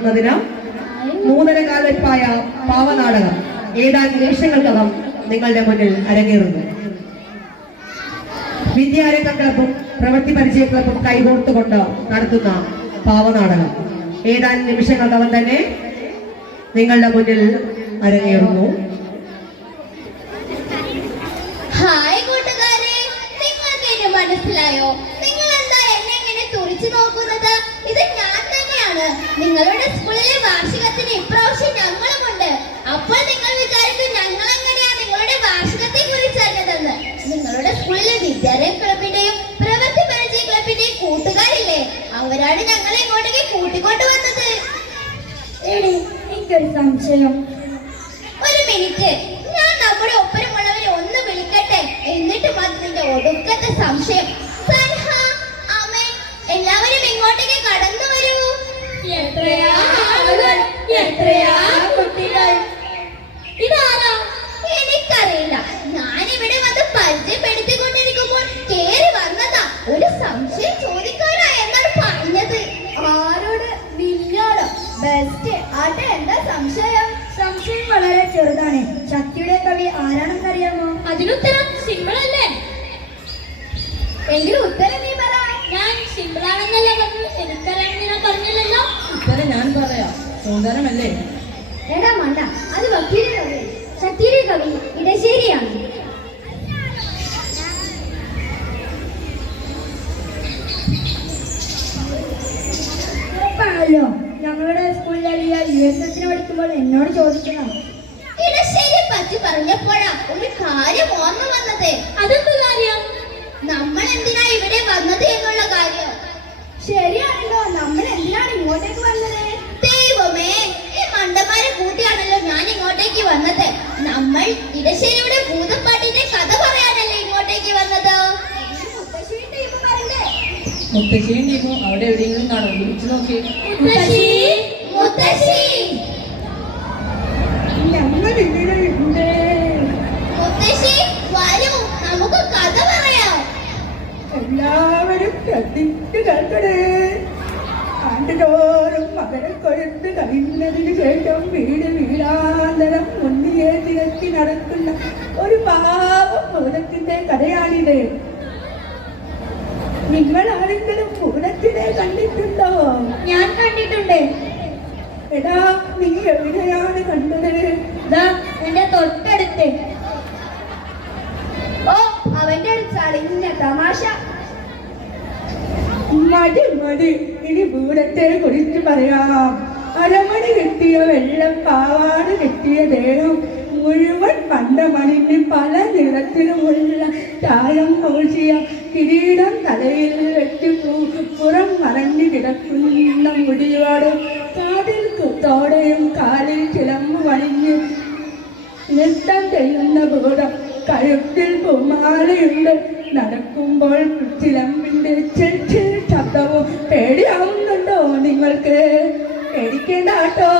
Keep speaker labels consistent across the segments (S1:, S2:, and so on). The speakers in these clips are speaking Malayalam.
S1: എന്നതിന് മൂന്നര കാൽവെപ്പായ പാവനാടകം. ഏതാനും നിമിഷങ്ങൾക്കകം നിങ്ങളുടെ മുന്നിൽ അരങ്ങേറുന്നു. വിദ്യാരംഗ ക്ലബും പ്രവൃത്തി പരിചയ ക്ലബും കൈകോർത്തുകൊണ്ട് നടത്തുന്ന പാവനാടകം. ഏതാനും നിമിഷങ്ങൾക്കകം തന്നെ നിങ്ങളുടെ മുന്നിൽ അരങ്ങേറുന്നു.
S2: മനസ്സിലായോ? നിങ്ങൾ എന്താ എന്നെ ഇങ്ങനെ തുറിച്ചു നോക്കുന്നത്? ഇത് ഞാൻ തന്നെയാണ്. നിങ്ങളുടെ അവരാണ് ഞങ്ങളെ ഇങ്ങോട്ടേക്ക് കൂട്ടിക്കൊണ്ട് വന്നത്.
S3: എനിക്കൊരു സംശയം.
S2: ഒരു മിനിറ്റ്. ഞാൻ നമ്മുടെ ഒപ്പരമുള്ളവരെ ഒന്ന് വിളിക്കട്ടെ? എന്നിട്ട് മതി നിന്റെ ഒടുക്കത്തെ സംശയം. സൻഹ അമേ എല്ലാവരും ഇങ്ങോട്ടേക്ക് കടന്നു വരൂ.
S3: എത്രയാ ആളുകൾ? എത്രയാ കുട്ടികൾ?
S2: ഇതാരാ? എനിക്കറിയില്ല. ഞാൻ ഇവിടെ വന്ന് പരിചയപ്പെടുത്തിക്കൊണ്ടിരിക്കുമ്പോൾ കേറി വന്നതാ. ഒരു സംശയം ചോദിക്കാനാ
S3: ആട്ടെ എന്താ? സംശയം. സംശയം വളരെ ചെറുതാണ്. ശക്തിയുടെ കവി ആരാണെന്ന് അറിയാമോ
S2: അതിനുത്തരം സിമ്പിൾ അല്ലേ
S3: എങ്കിലും ഉത്തരം നീ പറ.
S2: ഞാൻ സിമ്പിൾ ആണെന്നല്ല പറഞ്ഞു എനിക്കറിയാമെന്ന് പറഞ്ഞില്ലല്ലോ.
S4: ഉത്തരം ഞാൻ പറയാം. സുന്ദരമല്ലേ?
S3: എടാ മണ്ട. അത് വക്കീലിന്റെ കവി. ശക്തിയുടെ കവി ഇടശ്ശേരിയാണ്. ഉറപ്പാണല്ലോ. ഞങ്ങളുടെ സ്കൂളിലെ യു എസ് എസിന് പഠിക്കുമ്പോൾ എന്നോട് ചോദിക്കണം.
S2: ഇടശ്ശേരി പറ്റി പറഞ്ഞപ്പോഴാ ഒരു കാര്യം ഓർമ്മ വന്നത്. അതെന്ത് കാര്യം? നമ്മൾ എന്തിനാ ഇവിടെ വന്നത് എന്നുള്ള കാര്യം.
S3: ശരിയാണല്ലോ നമ്മൾ എന്തിനാണ് ഇങ്ങോട്ടേക്ക് വന്നത്?
S2: ദൈവമേ ഈ മണ്ടന്മാരെ കൂട്ടിയാണല്ലോ ഞാൻ ഇങ്ങോട്ടേക്ക് വന്നത്. നമ്മൾ ഇടശ്ശേരിയുടെ ഭൂതപ്പാട്ടിന്റെ കഥ പറയാനല്ലേ ഇങ്ങോട്ടേക്ക് വന്നത്?
S3: മുത്തശ്ശിയും ടീമും
S4: അവിടെ എവിടെയെങ്കിലും കാണും വിളിച്ചു നോക്കി.
S3: എല്ലാവരും ശ്രദ്ധിച്ചു കേൾക്കണേ. ആണ്ടുതോറും മകരക്കൊഴുത്ത് കഴിഞ്ഞതിന് ശേഷം വീട് വീടാന്തരം മുന്നിയെ തിരക്കി നടക്കുന്ന ഒരു പാപ ഭൂതത്തിന്റെ കഥയാണിത്. നിങ്ങൾ ആരെങ്കിലും പൂരത്തിനെ കണ്ടിട്ടുണ്ടോ? ഞാൻ കണ്ടിട്ടുണ്ട്. എടാ നീ എവിടെയാണ് കണ്ടത്? എന്റെ തൊട്ടടുത്ത്. ഓ അവന്റെ ഒരു ചളിഞ്ഞ തമാശ. മതി മതി. ഇനി ഭൂതത്തെ കുറിച്ച് പറയാം. അരമണി കെട്ടിയ വെള്ളം പാവാട് കെട്ടിയ ദേഹം മുഴുവൻ പണ്ടമണിന് പല നിറത്തിലുമുള്ള ചായം പൂശിയ കിരീടം തലയിൽ പു- പുറം മറഞ്ഞു കിടക്കുന്ന മുടിയോട് കാതിൽ കുത്തോടെയും കാലിൽ ചിലമ്പ് വണിഞ്ഞ് നൃത്തം ചെയ്യുന്ന ഭൂതം കഴുത്തിൽ പൂമാലയുണ്ട് നടക്കുമ്പോൾ ചിലമ്പിന്റെ ചെൽ ചെൽ ശബ്ദവും പേടിയാവുന്നുണ്ടോ നിങ്ങൾക്ക്? പേടിക്കേണ്ട കേട്ടോ.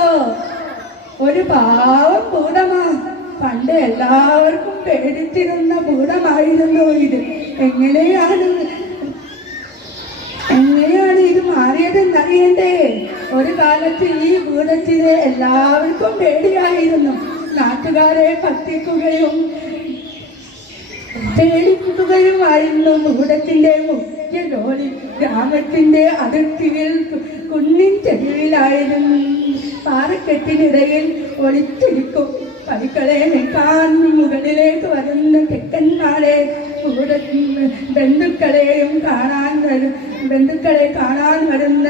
S3: ഒരു പാവം ഭൂതമാ. പണ്ട് എല്ലാവർക്കും പേടിച്ചിരുന്ന ഭൂതമായിരുന്നു ഇത്. എങ്ങനെയാണ്? എങ്ങനെയാണ് ഇത് മാറിയതെന്നറിയണ്ടേ? ഒരു കാലത്ത് ഈ ഭൂതത്തിന് എല്ലാവർക്കും പേടിയായിരുന്നു. നാട്ടുകാരെ കത്തിക്കുകയും പേടിക്കുകയുമായിരുന്നു ഭൂതത്തിന്റെ മുഖ്യ ജോലി. ഗ്രാമത്തിന്റെ അതിർത്തിയിൽ കുന്നിൻ ചെടിയിലായിരുന്നു പാറക്കെട്ടിനിടയിൽ ഒളിച്ചിരിക്കും. പടിക്കളെ നിൽക്കാൻ മുകളിലേക്ക് വരുന്ന തെക്കന്മാരെ ഭൂത ബന്ധുക്കളെയും കാണാൻ വരും. ബന്ധുക്കളെ കാണാൻ വരുന്ന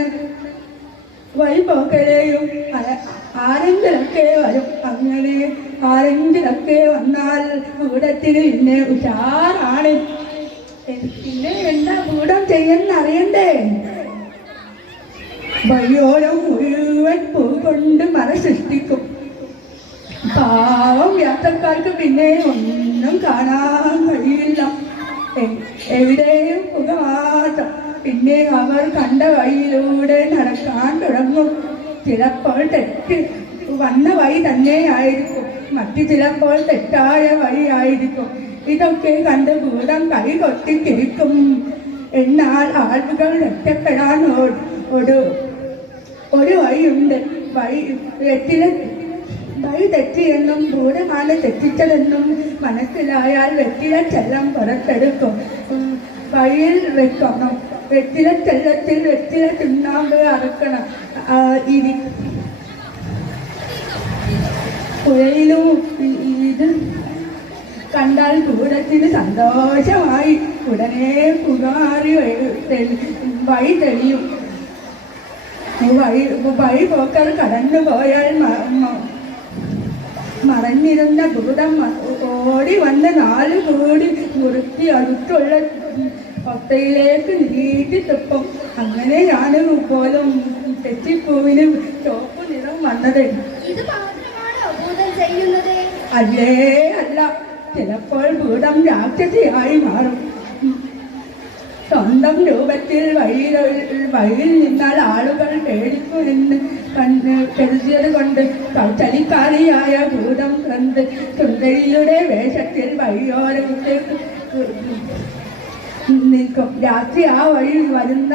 S3: വഴിപോക്കരെയും ആരെങ്കിലൊക്കെ വരും. അങ്ങനെ ആരെങ്കിലൊക്കെ വന്നാൽ കൂടത്തിന് പിന്നെ ഉഷാറാണ്. പിന്നെ എന്താ കൂടം ചെയ്യുന്ന അറിയണ്ടേ വഴിയോരം മുഴുവൻ പൂ കൊണ്ട് മറ സൃഷ്ടിക്കും. പാവം യാത്രക്കാർക്ക് പിന്നെ ഒന്നും കാണാൻ കഴിയില്ല. എവിടെയും പുക പിന്നെ അവർ കണ്ട വഴിയിലൂടെ നടക്കാൻ തുടങ്ങും. ചിലപ്പോൾ തെറ്റ് വന്ന വഴി തന്നെയായിരിക്കും. മറ്റു ചിലപ്പോൾ തെറ്റായ വഴിയായിരിക്കും. ഇതൊക്കെ കണ്ട് ഭൂതം കൈ കൊത്തിത്തിരിക്കും എന്നാൽ ആളുകൾ രക്ഷപ്പെടാൻ ഒരു ഒരു വഴിയുണ്ട്. വഴി എത്തിലെ തെറ്റിയെന്നും ഭൂതമാണ് തെറ്റിച്ചതെന്നും മനസ്സിലായാൽ വെറ്റില ചെല്ലം പുറത്തെടുക്കും. വഴിയിൽ വെക്കണം വെറ്റില ചെല്ലത്തിൽ വെറ്റില തിന്നാമ്പ് അറക്കണം. ഇനി പുഴയിലും ഇത് കണ്ടാൽ പൂരത്തിന് സന്തോഷമായി. ഉടനെ പുകാറി വഴി തെളി- വഴി തെളിയും. വഴി വഴി പോക്കർ കടന്നു പോയാൽ മറഞ്ഞിരുന്ന ഭൂതം ഓടി വന്ന് നാല് കൂടി മുറുക്കി അടുത്തുള്ള ഒത്തയിലേക്ക് നീട്ടി തുപ്പും. ഞാൻ പോലും തെച്ചിപ്പൂവിന് ചോപ്പ് നിറം വന്നത്. അല്ലേ അല്ല. ചിലപ്പോൾ ഭൂതം രാക്ഷസിയായി മാറും. സ്വന്തം രൂപത്തിൽ വഴിയിൽ വഴിയിൽ നിന്നാൽ ആളുകൾ പേടിക്കുമെന്ന് കണ്ട് കരുതിയത് കൊണ്ട് ചലിക്കാരിയായ ഭൂതം കണ്ട് സുന്ദരിയുടെ വേഷത്തിൽ വഴിയോരത്തേക്ക് നിൽക്കും. രാത്രി ആ വഴി വരുന്ന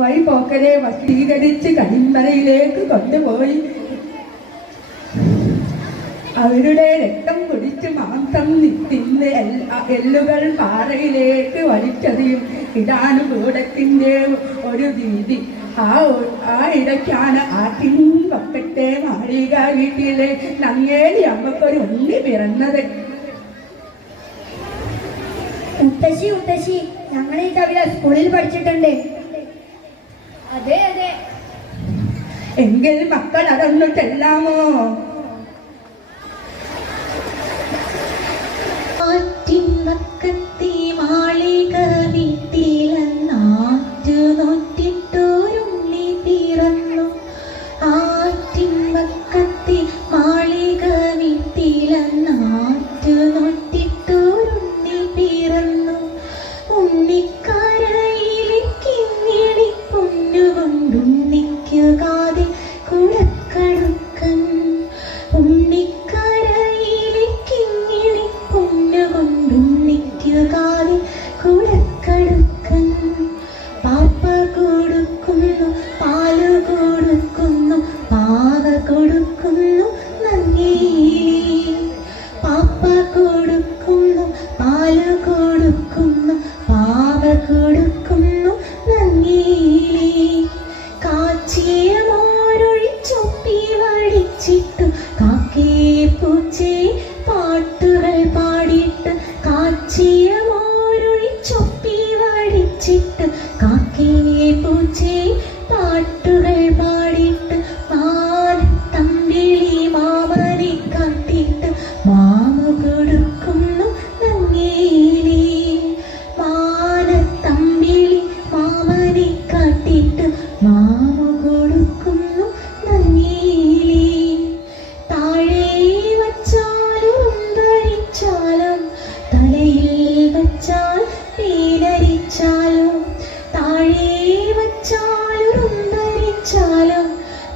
S3: വഴി പോക്കരെ വസ്തീകരിച്ച് കരിമ്പറയിലേക്ക് കൊണ്ടുപോയി. അവരുടെ രക്തം കുടിച്ച് മാംസം തിന്ന് എല്ലുകൾ പാറയിലേക്ക് വലിച്ചെറിയും. ഇതാണ് ഭൂടത്തിന്റെ ഒരു രീതി. ആ ആ ഇടയ്ക്കാണ് ആറ്റിൻ മാളിക വീട്ടിലെ നങ്ങേലി അമ്മക്കൊരു ഉണ്ണി പിറന്നത്.
S5: മുത്തശ്ശി മുത്തശ്ശി ഞങ്ങൾ ഈ കവിത സ്കൂളിൽ പഠിച്ചിട്ടുണ്ട്. അതെ അതെ.
S3: എങ്കിൽ മക്കൾ അതൊന്നും ചെല്ലാമോ?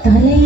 S6: തലയിൽ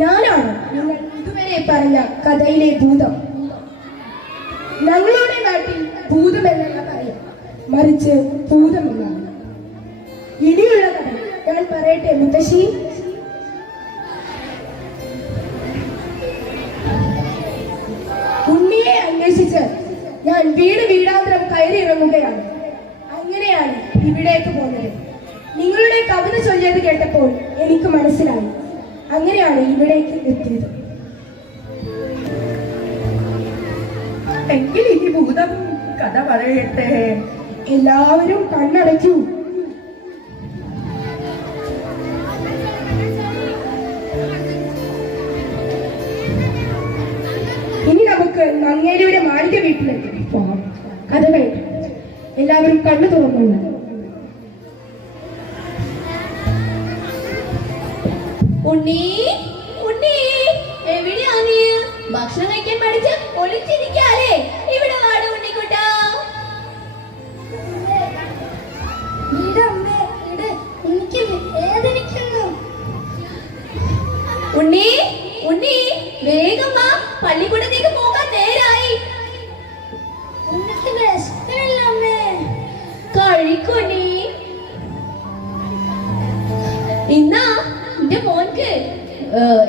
S5: ഞാനാണ്. നിങ്ങൾ ഇതുവരെ പറഞ്ഞ കഥയിലെ ഭൂതം. ഞങ്ങളുടെ നാട്ടിൽ ഭൂതമെന്നല്ല പറയാം. മറിച്ച് ഭൂതമെന്നാണ് ഇനിയുള്ള കഥ ഞാൻ പറയട്ടെ മുത്തശ്ശി? ഉണ്ണിയെ അന്വേഷിച്ച് ഞാൻ വീട് വീടാന്തരം കയറി ഇറങ്ങുകയാണ്. അങ്ങനെയാണ് ഇവിടേക്ക് പോകുന്നത് നിങ്ങളുടെ കവിത ചൊല്ലിയത് കേട്ടപ്പോൾ എനിക്ക് മനസ്സിലായി. അങ്ങനെയാണ് ഇവിടേക്ക് എത്തിയത്.
S3: എങ്കിൽ ഇനി ഭൂതം കഥ പറയട്ടെ.
S5: എല്ലാവരും കണ്ണടച്ചു. ഇനി നമുക്ക് നങ്ങേലിയുടെ മാളിക വീട്ടിലേക്ക് പോകാം. കഥ കേട്ടു. എല്ലാവരും കണ്ണു തുറന്നു.
S7: ഭക്ഷണം കഴിക്കാൻ പഠിച്ച് ഒളിച്ചിരിക്കാലേ ഇവിടെ വാട ഉണ്ണിക്കുട്ടാ. ഉണ്ണി ഉണ്ണി വേഗം വാ. പള്ളിക്കൂടത്തേക്ക് പോകാൻ നേരായി. കഴിക്കുണ്ണി ഇന്നാ എന്റെ മോൻക്ക്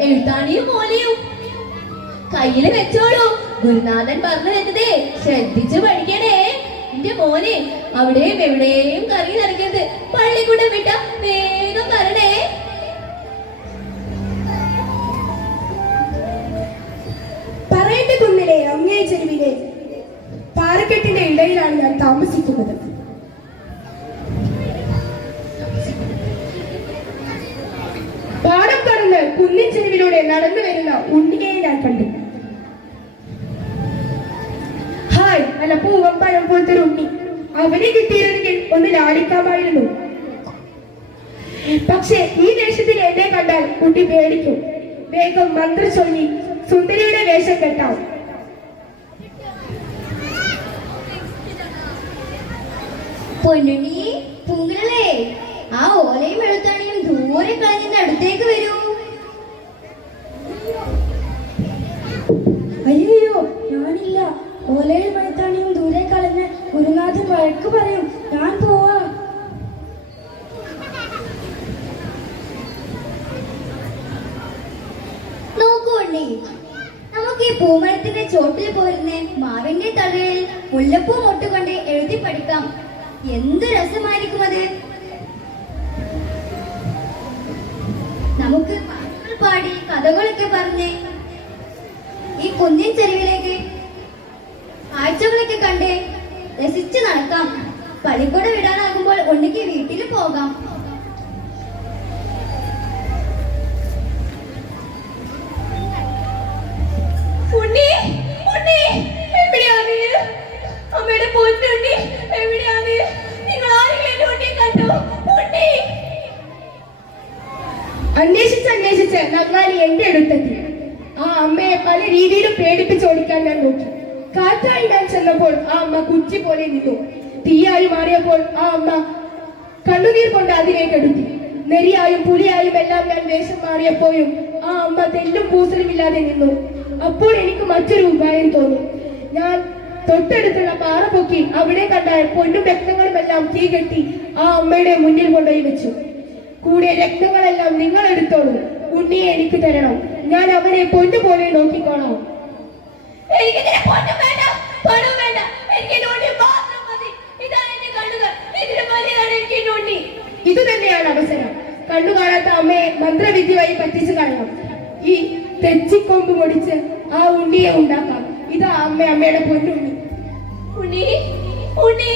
S7: എഴുത്താണിയും മോലെയും കയ്യിൽ വെച്ചോളൂ. ഗുരുനാഥൻ പറഞ്ഞു വെച്ചതേ ശ്രദ്ധിച്ചു പഠിക്കണേ. എന്റെ മോനെ അവിടെയും എവിടെയും കറി നിറയ്ക്കരുത് പള്ളിക്കൂടം വിട്ട വേഗം വരണേ.
S5: പറയട്ടെ കുന്നിലെ അങ്ങേ ചെരുവിലെ. പാറക്കെട്ടിന്റെ ഇടയിലാണ് ഞാൻ താമസിക്കുന്നത്. പാടം കടന്ന് കുന്നിൻ ചെരുവിലൂടെ നടന്നു വരുന്ന ഉണ്ണിയെ ഞാൻ കണ്ടു. പോലത്തെ ഒരു ഉണ്ണി അവനെ കിട്ടിയിരുന്നെങ്കിൽ ഒന്ന് ലാളിക്കാമായിരുന്നു പക്ഷേ ഈ വേഷത്തിൽ എന്നെ കണ്ടാൽ കുട്ടി പേടിക്കും. വേഗം മന്ത്ര ചൊല്ലി സുന്ദരിയുടെ വേഷം കെട്ടാം.
S7: പൊന്നുണ്ണി പൂങ്കളേ ആ ഓലയും എഴുത്താണിയും ദൂരെ കളഞ്ഞിന്റെ അടുത്തേക്ക് വരൂ. പൂമരത്തിന്റെ ചോട്ടിൽ പോരുന്ന മാവിന്റെ തലയിൽ മുല്ലപ്പൂ മുട്ടുകൊണ്ട് എഴുതി പഠിക്കാം. എന്ത് രസമായിരിക്കും അത്? നമുക്ക് പാട്ടുകൾ പാടി കഥകളൊക്കെ പറഞ്ഞ് ഈ കുന്നിൻ ചെരുവിലേക്ക് കാഴ്ചകളൊക്കെ കണ്ട് രസിച്ചു നടക്കാം. പള്ളിക്കൂട വിടാനാകുമ്പോൾ ഒന്നിക്ക് വീട്ടിൽ പോകാം.
S5: അന്വേഷിച്ച് അന്വേഷിച്ച് നങ്ങാലി എന്റെ അടുത്തെത്തി. ആ അമ്മയെ പല രീതിയിലും പേടിപ്പിച്ചോടിക്കാൻ ഞാൻ നോക്കി. കാറ്റായി ഞാൻ ചെന്നപ്പോൾ ആ അമ്മ കുച്ചി പോലെ നിന്നു. തീയായി മാറിയപ്പോൾ ആ അമ്മ കണ്ണുനീർ കൊണ്ട് അതിലേക്ക് എടുത്തി. നെരിയായും പുലിയായും എല്ലാം ഞാൻ വേഷം മാറിയപ്പോഴും ആ അമ്മ തെല്ലും പൂസലും ഇല്ലാതെ നിന്നു. അപ്പോൾ എനിക്ക് മറ്റൊരു ഉപായം തോന്നി. ഞാൻ തൊട്ടടുത്തുള്ള പാറ പൊക്കി അവിടെ കണ്ട പൊന്നും രക്തങ്ങളും എല്ലാം തീ കെട്ടി ആ അമ്മയുടെ മുന്നിൽ കൊണ്ടുപോയി വെച്ചു. കൂടെ രക്തങ്ങളെല്ലാം നിങ്ങൾ എടുത്തോളൂ ഉണ്ണിയെ എനിക്ക് തരണം. ഞാൻ അവനെ പൊന്നുപോലെ നോക്കിക്കോളാം.
S7: ഇതിനെ പൊന്നും വേണ്ട എനിക്ക് മാത്രം മതി. കണ്ണുകൾ. എനിക്ക്
S5: ഇത് തന്നെയാണ് അവസരം. കണ്ണു കാണാത്ത അമ്മയെ മന്ത്രവിദ്യ വഴി പറ്റിച്ചു കാണണം ഈ തെച്ചിക്കൊമ്പ് പൊടിച്ച് ആ ഉണ്ണിയെ ഉണ്ടാക്കാം. ഇതാ അമ്മ അമ്മയുടെ പൊന്നുണ്ണി.
S7: ഉണ്ണി ഉണ്ണി.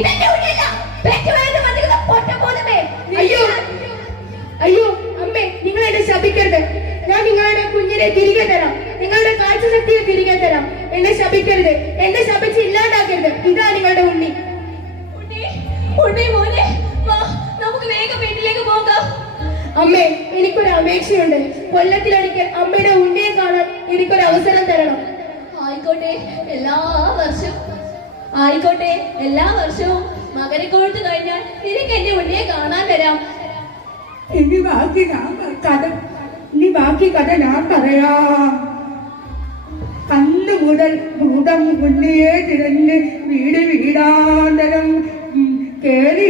S7: ഇതെന്റെ ഉണ്ണിയല്ല. വന്നിരുന്ന
S5: അയ്യോ. അയ്യോ അമ്മേ നിങ്ങൾ എന്നെ ശപിക്കരുത്. ഞാൻ നിങ്ങളുടെ കുഞ്ഞിനെ തിരികെ തരാം. നിങ്ങളുടെ കാഴ്ച ശക്തിയെ തിരികെ തരാം. എന്നെ ശപിക്കരുത്. എന്നെ ശപിച്ച് ഇല്ലാണ്ടാക്കരുത്. ഇതാ നിങ്ങളുടെ ഉണ്ണി.
S7: ഉണ്ണി ഉണ്ണി മോനെ വാ നമുക്ക് വേഗം വീട്ടിലേക്ക് പോകാം.
S5: അമ്മേ എനിക്കൊരു അപേക്ഷയുണ്ട്. കൊല്ലത്തിലൊരിക്കൽ അമ്മയുടെ ഉണ്ണിയെ കാണാൻ എനിക്കൊരു അവസരം തരണം.
S7: ആയിക്കോട്ടെ എല്ലാ വർഷവും. ആയിക്കോട്ടെ എല്ലാ വർഷവും. മകരക്കൊഴുത്ത് കഴിഞ്ഞാൽ നിനക്ക് എന്റെ ഉണ്ണിയെ കാണാൻ വരാം.
S3: ഇനി ബാക്കി ഞാൻ കഥ ഇനി ബാക്കി കഥ ഞാൻ പറയാം. അന്ന് മുതൽ ഭൂതം ഉണ്ണിയെ തിരഞ്ഞ് വീട് വീടാന്തരം കേറി